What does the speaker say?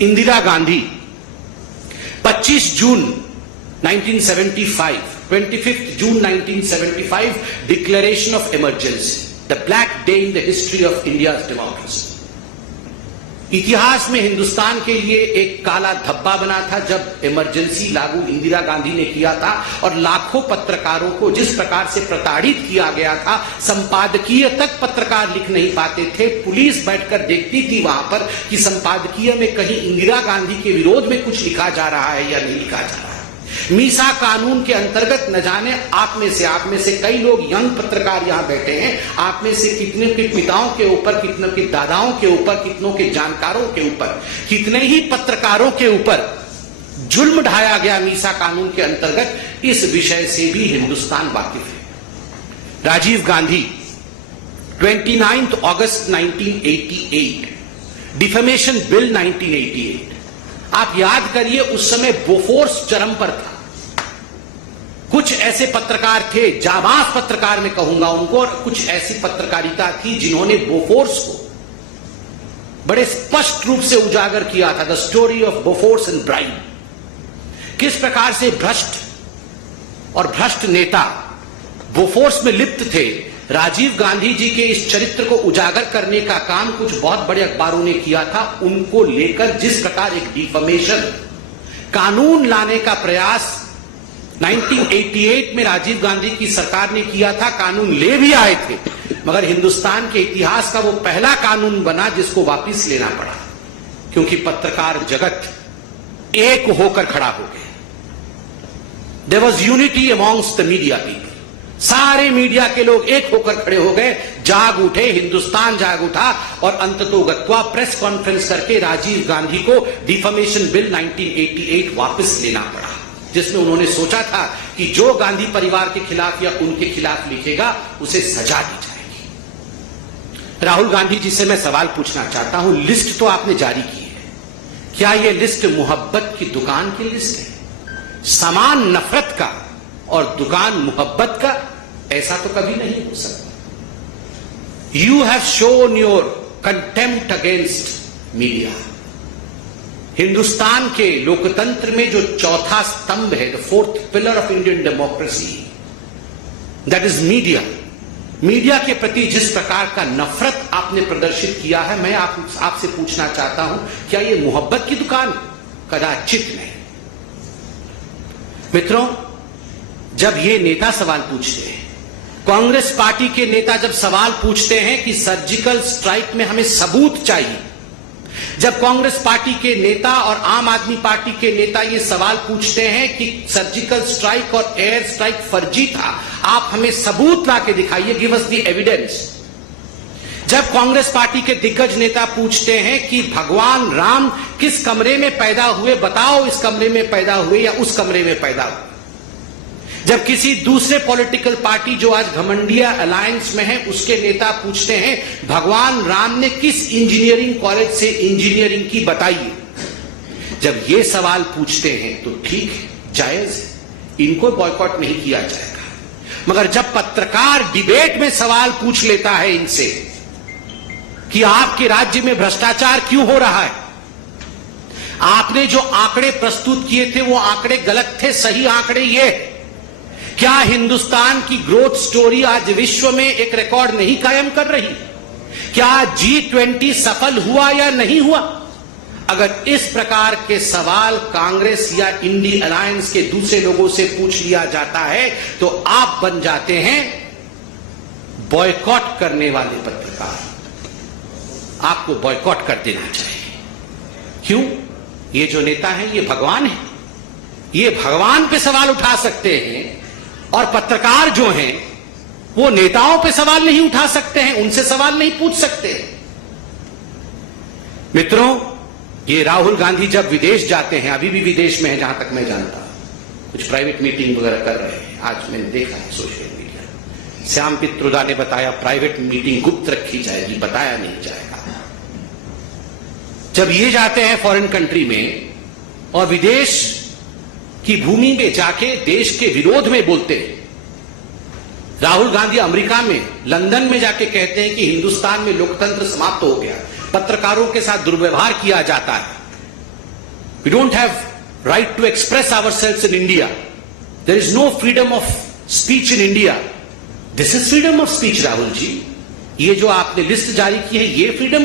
Indira Gandhi 25 June 1975, 25th June 1975, Declaration of Emergency, the black day in the history of India's democracy. इतिहास में हिंदुस्तान के लिए एक काला धब्बा बना था जब इमरजेंसी लागू इंदिरा गांधी ने किया था और लाखों पत्रकारों को जिस प्रकार से प्रताड़ित किया गया था, संपादकीय तक पत्रकार लिख नहीं पाते थे। पुलिस बैठकर देखती थी वहां पर कि संपादकीय में कहीं इंदिरा गांधी के विरोध में कुछ लिखा जा रहा है या नहीं लिखा जा रहा है। मीसा कानून के अंतर्गत न जाने आप में से कई लोग यंग पत्रकार यहां बैठे हैं, आप में से कितने के पिताओं के ऊपर, कितनों के दादाओं के ऊपर, कितनों के जानकारों के ऊपर, कितने ही पत्रकारों के ऊपर जुल्म ढाया गया मीसा कानून के अंतर्गत, इस विषय से भी हिंदुस्तान वाकिफ है। राजीव गांधी 29 अगस्त 1988, डिफेमेशन बिल 1988, आप याद करिए उस समय बोफोर्स चरम पर था। कुछ ऐसे पत्रकार थे, जाबाज पत्रकार मैं कहूंगा उनको, और कुछ ऐसी पत्रकारिता थी जिन्होंने बोफोर्स को बड़े स्पष्ट रूप से उजागर किया था। The story of Bofors and bride, किस प्रकार से भ्रष्ट और भ्रष्ट नेता बोफोर्स में लिप्त थे। राजीव गांधी जी के इस चरित्र को उजागर करने का काम कुछ बहुत बड़े अखबारों ने किया था। उनको लेकर जिस प्रकार एक डिफेमेशन कानून लाने का प्रयास 1988 में राजीव गांधी की सरकार ने किया था, कानून ले भी आए थे, मगर हिंदुस्तान के इतिहास का वो पहला कानून बना जिसको वापस लेना पड़ा, क्योंकि पत्रकार जगत एक होकर खड़ा हो गया। There was unity amongst the media people, सारे मीडिया के लोग एक होकर खड़े हो गए, जाग उठे, हिंदुस्तान जाग उठा और अंततोगत्वा प्रेस कॉन्फ्रेंस करके राजीव गांधी को डिफेमेशन बिल 1988 वापस लेना पड़ा, जिसमें उन्होंने सोचा था कि जो गांधी परिवार के खिलाफ या उनके खिलाफ लिखेगा उसे सजा दी जाएगी। राहुल गांधी जी से मैं सवाल पूछना चाहता हूं, लिस्ट तो आपने जारी की है, क्या यह लिस्ट मोहब्बत की दुकान की लिस्ट है? सामान नफरत का और दुकान मोहब्बत का? ऐसा तो कभी नहीं हो सकता। You have shown your contempt against media. Hindustan के लोकतंत्र में जो चौथा स्तंभ है, the fourth pillar of Indian democracy, that is media. Media के प्रति जिस प्रकार का नफरत आपने प्रदर्शित किया है, मैं आपसे पूछना चाहता हूं, क्या यह मोहब्बत की दुकान? कदाचित नहीं। मित्रों, जब ये नेता सवाल पूछते हैं, कांग्रेस पार्टी के नेता जब सवाल पूछते हैं कि सर्जिकल स्ट्राइक में हमें सबूत चाहिए, जब कांग्रेस पार्टी के नेता और आम आदमी पार्टी के नेता ये सवाल पूछते हैं कि सर्जिकल स्ट्राइक और एयर स्ट्राइक फर्जी था, आप हमें सबूत ला के दिखाइए, गिव अस द एविडेंस। जब कांग्रेस पार्टी के दिग्गज नेता पूछते हैं कि भगवान राम किस कमरे में पैदा हुए, बताओ इस कमरे में पैदा हुए या उस कमरे में पैदा हुए। जब किसी दूसरे पॉलिटिकल पार्टी जो आज घमंडिया अलायंस में है उसके नेता पूछते हैं भगवान राम ने किस इंजीनियरिंग कॉलेज से इंजीनियरिंग की, बताइए। जब ये सवाल पूछते हैं तो ठीक है, जायज है, इनको बॉयकॉट नहीं किया जाएगा। मगर जब पत्रकार डिबेट में सवाल पूछ लेता है इनसे कि आपके राज्य में भ्रष्टाचार क्यों हो रहा है, आपने जो आंकड़े प्रस्तुत किए थे वो आंकड़े गलत थे, सही आंकड़े ये, क्या हिंदुस्तान की ग्रोथ स्टोरी आज विश्व में एक रिकॉर्ड नहीं कायम कर रही? क्या G20 सफल हुआ या नहीं हुआ? अगर इस प्रकार के सवाल कांग्रेस या इंडी अलायंस के दूसरे लोगों से पूछ लिया जाता है तो आप बन जाते हैं बॉयकॉट करने वाले पत्रकार। आपको बॉयकॉट कर देना चाहिए। क्यों? ये जो नेता है ये भगवान है, ये भगवान पे सवाल उठा सकते हैं और पत्रकार जो हैं वो नेताओं पे सवाल नहीं उठा सकते हैं, उनसे सवाल नहीं पूछ सकते। मित्रों, ये राहुल गांधी जब विदेश जाते हैं, अभी भी विदेश में है जहां तक मैं जानता हूं, कुछ प्राइवेट मीटिंग वगैरह कर रहे हैं, आज मैंने देखा है सोशल मीडिया। श्याम पित्रोदा ने बताया प्राइवेट मीटिंग गुप्त रखी जाएगी, बताया नहीं जाएगा। जब ये जाते हैं फॉरेन कंट्री में और विदेश की भूमि में जाके देश के विरोध में बोलते हैं, राहुल गांधी अमेरिका में, लंदन में जाके कहते हैं कि हिंदुस्तान में लोकतंत्र समाप्त हो गया, पत्रकारों के साथ दुर्व्यवहार किया जाता है, We don't have right to express ourselves in India. There is no freedom of speech in India. This is freedom of speech, Rahul ji. ये जो आपने लिस्ट जारी की है, ये फ्रीडम